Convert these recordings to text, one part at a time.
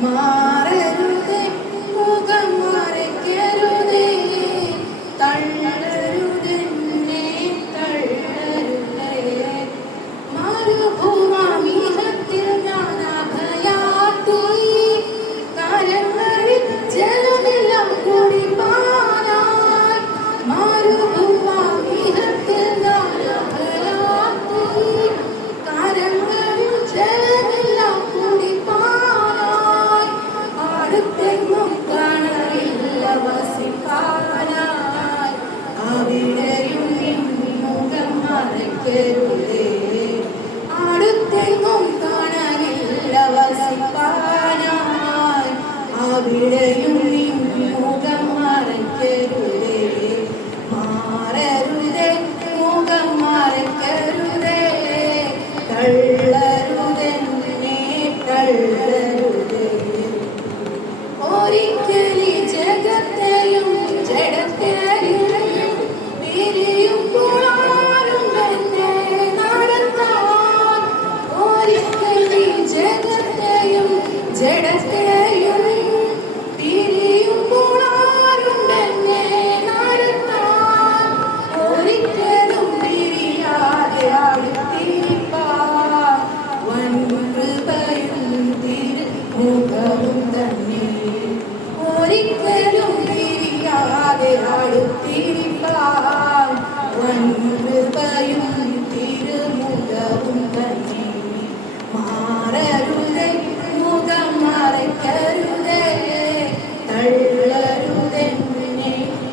My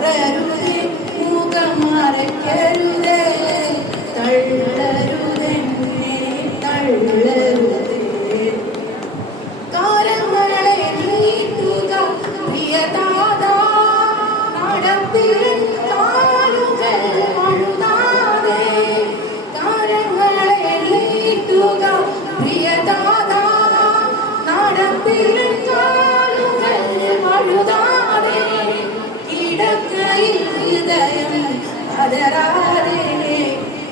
மாறருதே முகம் மறைக்கருதே தள்ள തകരാതെ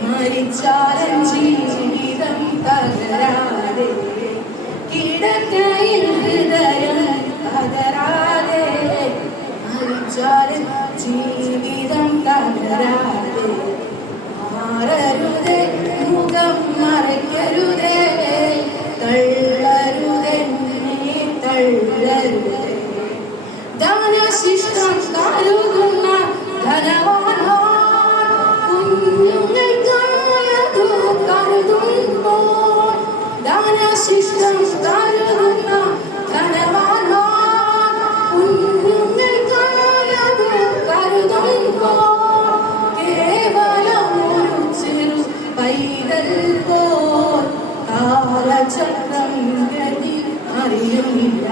മരിച്ചാലും ജീവിതം തകരാതെ കിടക്കയിൽ ഹൃദയം തകരാതെ അറിയില്ല.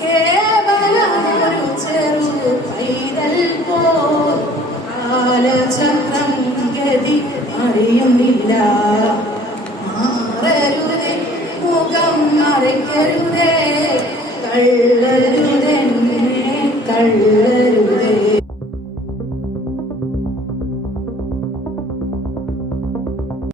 കേവലം ഒരു ചെറു പൈതൽ പോൽ കാലചക്രം ഗതി അറിയുന്നില്ല. ലോകം മറിക്കരുതേ കള്ളരുതെന്നെ കള്ള